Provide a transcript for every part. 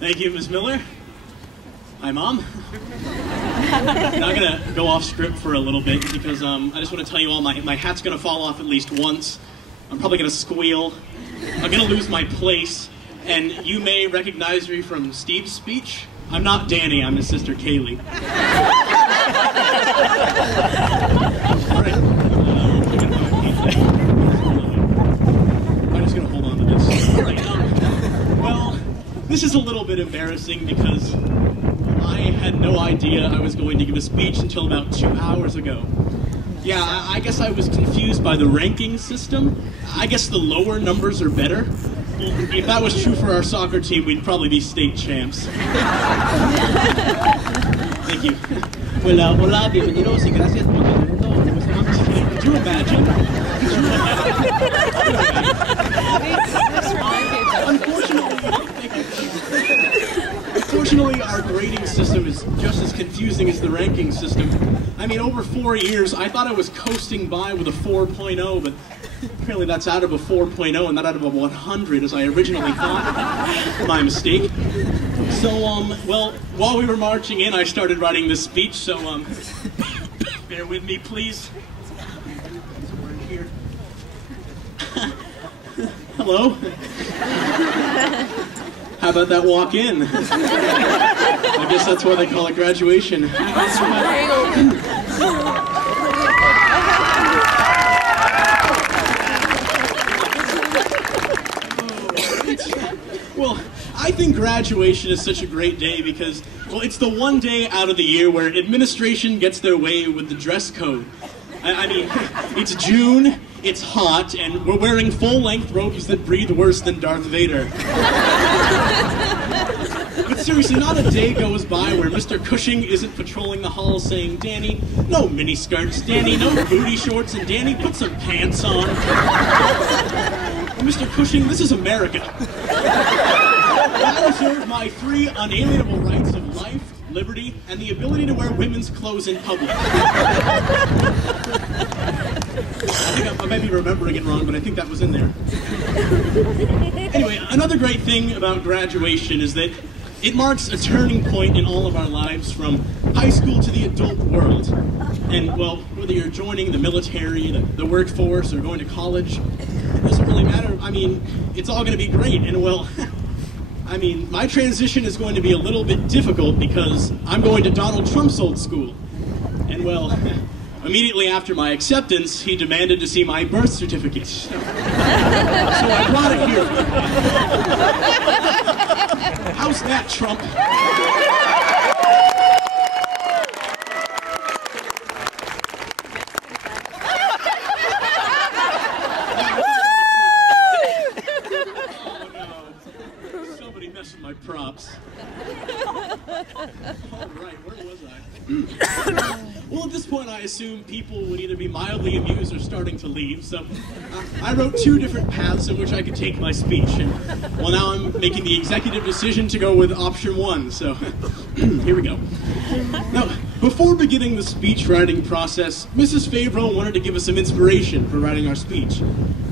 Thank you, Ms. Miller. Hi, Mom. Now I'm gonna go off script for a little bit because I just want to tell you all my hat's gonna fall off at least once. I'm probably gonna squeal. I'm gonna lose my place, and you may recognize me from Steve's speech. I'm not Danny, I'm his sister Kaylee. All right. I'm just gonna hold on to this. All right. Well, this is a little bit embarrassing because I had no idea I was going to give a speech until about 2 hours ago. Yeah, I guess I was confused by the ranking system. I guess the lower numbers are better. If that was true for our soccer team, we'd probably be state champs. Thank you. Hola, hola, bienvenidos y gracias por venirnos. Could you imagine? Unfortunately, our grading system is just as confusing as the ranking system. I mean, over 4 years, I thought I was coasting by with a 4.0, but apparently that's out of a 4.0 and not out of a 100 as I originally thought. My mistake. So, well, while we were marching in, I started writing this speech, so, bear with me, please. Here. Hello. How about that walk in? I guess that's why they call it graduation. Well, I think graduation is such a great day because, well, it's the one day out of the year where administration gets their way with the dress code. I mean, it's June, it's hot, and we're wearing full-length robes that breathe worse than Darth Vader. But seriously, not a day goes by where Mr. Cushing isn't patrolling the halls saying, "Danny, no miniskirts, Danny, no booty shorts, and Danny, put some pants on." Mr. Cushing, this is America. I reserve my 3 unalienable rights of life, liberty, and the ability to wear women's clothes in public. I think I might be remembering it wrong, but I think that was in there. Anyway, another great thing about graduation is that it marks a turning point in all of our lives from high school to the adult world. And, well, whether you're joining the military, the workforce, or going to college, it doesn't really matter. I mean, it's all going to be great. And, well, I mean, my transition is going to be a little bit difficult because I'm going to Donald Trump's old school. And, well, immediately after my acceptance, he demanded to see my birth certificate. So I brought it here. How's that, Trump? My props. Alright, where was I? Well, at this point I assumed people would either be mildly amused or starting to leave, so I wrote 2 different paths in which I could take my speech, and well, now I'm making the executive decision to go with option 1, so here we go. Now, before beginning the speech writing process, Mrs. Favreau wanted to give us some inspiration for writing our speech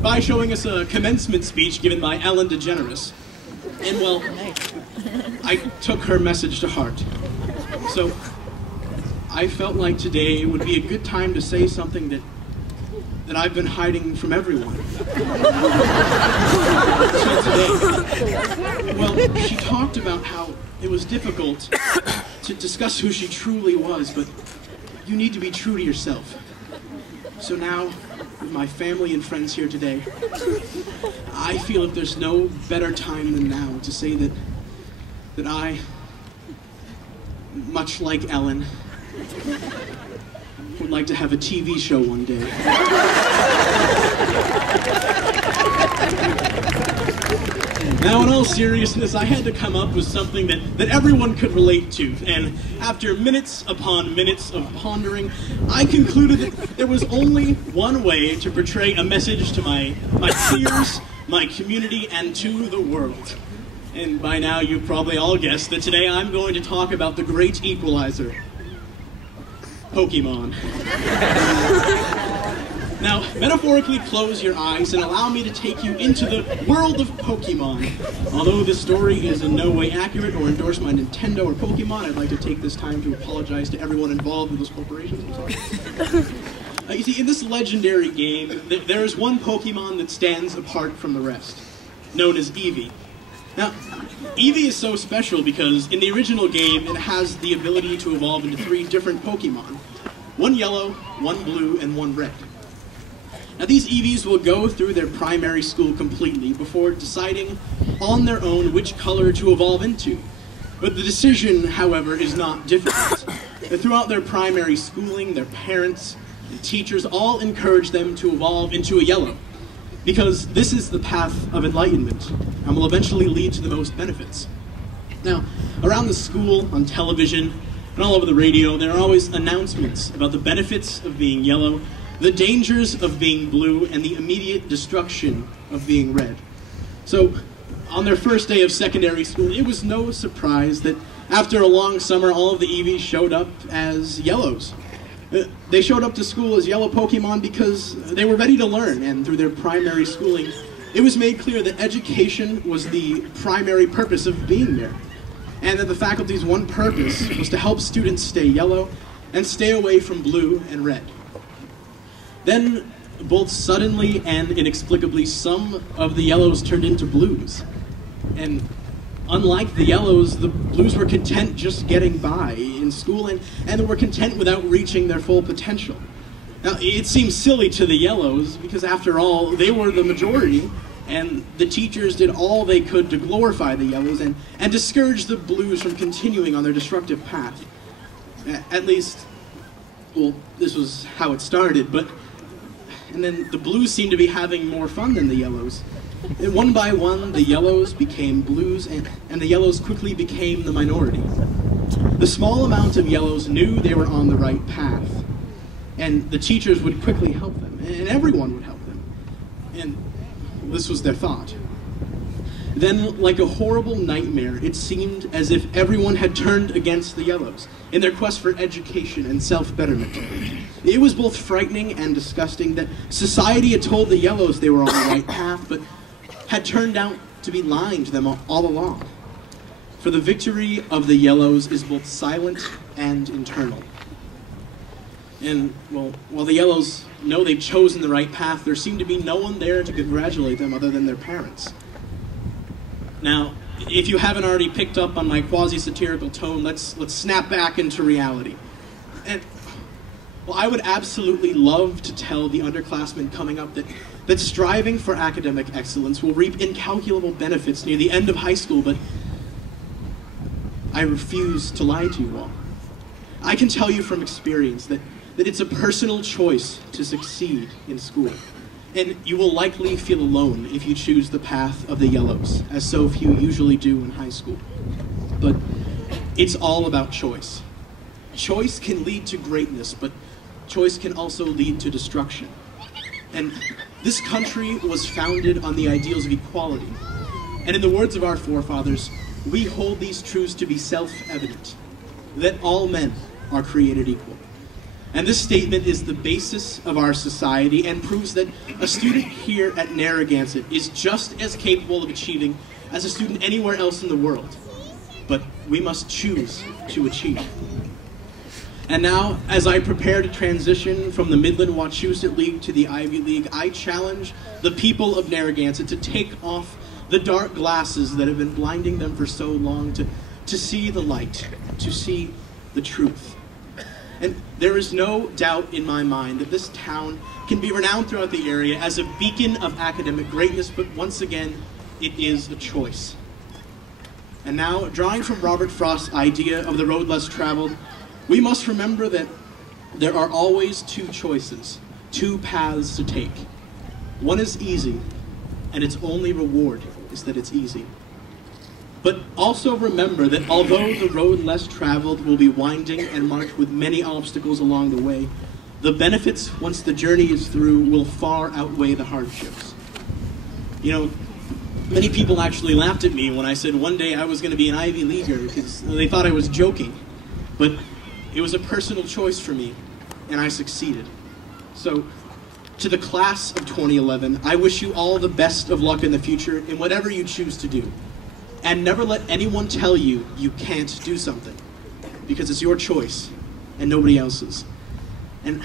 by showing us a commencement speech given by Ellen DeGeneres. And, well, I took her message to heart. So, I felt like today would be a good time to say something that I've been hiding from everyone. So today, well, she talked about how it was difficult to discuss who she truly was, but you need to be true to yourself. So now, with my family and friends here today, I feel if there's no better time than now to say that I, much like Ellen, would like to have a TV show one day. Now, in all seriousness, I had to come up with something that everyone could relate to, and after minutes upon minutes of pondering, I concluded that there was only one way to portray a message to my peers, my community, and to the world. And by now, you've probably all guessed that today I'm going to talk about the great equalizer, Pokemon. Now, metaphorically close your eyes and allow me to take you into the world of Pokemon. Although this story is in no way accurate or endorsed by Nintendo or Pokemon, I'd like to take this time to apologize to everyone involved in those corporations. I'm sorry. You see, in this legendary game, there is one Pokemon that stands apart from the rest, known as Eevee. Now, Eevee is so special because in the original game, it has the ability to evolve into 3 different Pokemon. One yellow, one blue, and one red. Now these Eevees will go through their primary school completely before deciding on their own which color to evolve into. But the decision, however, is not difficult. Throughout their primary schooling, their parents and teachers all encourage them to evolve into a yellow, because this is the path of enlightenment and will eventually lead to the most benefits. Now, around the school, on television, and all over the radio, there are always announcements about the benefits of being yellow, the dangers of being blue, and the immediate destruction of being red. So, on their first day of secondary school, it was no surprise that after a long summer, all of the Eevees showed up as yellows. They showed up to school as yellow Pokemon because they were ready to learn, and through their primary schooling, it was made clear that education was the primary purpose of being there, and that the faculty's one purpose was to help students stay yellow and stay away from blue and red. Then, both suddenly and inexplicably, some of the yellows turned into blues. And unlike the yellows, the blues were content just getting by in school, and they were content without reaching their full potential. Now, it seems silly to the yellows, because after all, they were the majority, and the teachers did all they could to glorify the yellows and discourage the blues from continuing on their destructive path. At least, well, this was how it started, and then the blues seemed to be having more fun than the yellows. And one by one, the yellows became blues, and the yellows quickly became the minority. The small amount of yellows knew they were on the right path, and the teachers would quickly help them, and everyone would help them. And this was their thought. Then, like a horrible nightmare, it seemed as if everyone had turned against the yellows in their quest for education and self-betterment. It was both frightening and disgusting that society had told the yellows they were on the right path, but had turned out to be lying to them all along. For the victory of the yellows is both silent and internal. And, well, while the yellows know they've chosen the right path, there seemed to be no one there to congratulate them other than their parents. Now, if you haven't already picked up on my quasi-satirical tone, let's snap back into reality. And, well, I would absolutely love to tell the underclassmen coming up that striving for academic excellence will reap incalculable benefits near the end of high school, but I refuse to lie to you all. I can tell you from experience that it's a personal choice to succeed in school. And you will likely feel alone if you choose the path of the yellows, as so few usually do in high school. But it's all about choice. Choice can lead to greatness, but choice can also lead to destruction. And this country was founded on the ideals of equality. And in the words of our forefathers, we hold these truths to be self-evident, that all men are created equal. And this statement is the basis of our society and proves that a student here at Narragansett is just as capable of achieving as a student anywhere else in the world. But we must choose to achieve. And now, as I prepare to transition from the Midland Wachusett League to the Ivy League, I challenge the people of Narragansett to take off the dark glasses that have been blinding them for so long, to see the light, to see the truth. And there is no doubt in my mind that this town can be renowned throughout the area as a beacon of academic greatness, but once again, it is a choice. And now, drawing from Robert Frost's idea of the road less traveled, we must remember that there are always two choices, two paths to take. One is easy, and its only reward is that it's easy. But also remember that although the road less traveled will be winding and marked with many obstacles along the way, the benefits, once the journey is through, will far outweigh the hardships. You know, many people actually laughed at me when I said one day I was going to be an Ivy Leaguer because they thought I was joking. But it was a personal choice for me, and I succeeded. So, To the class of 2011, I wish you all the best of luck in the future in whatever you choose to do. And never let anyone tell you you can't do something, because it's your choice and nobody else's. And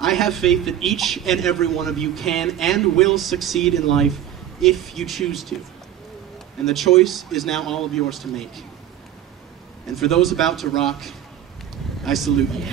I have faith that each and every one of you can and will succeed in life if you choose to. And the choice is now all of yours to make. And for those about to rock, I salute you.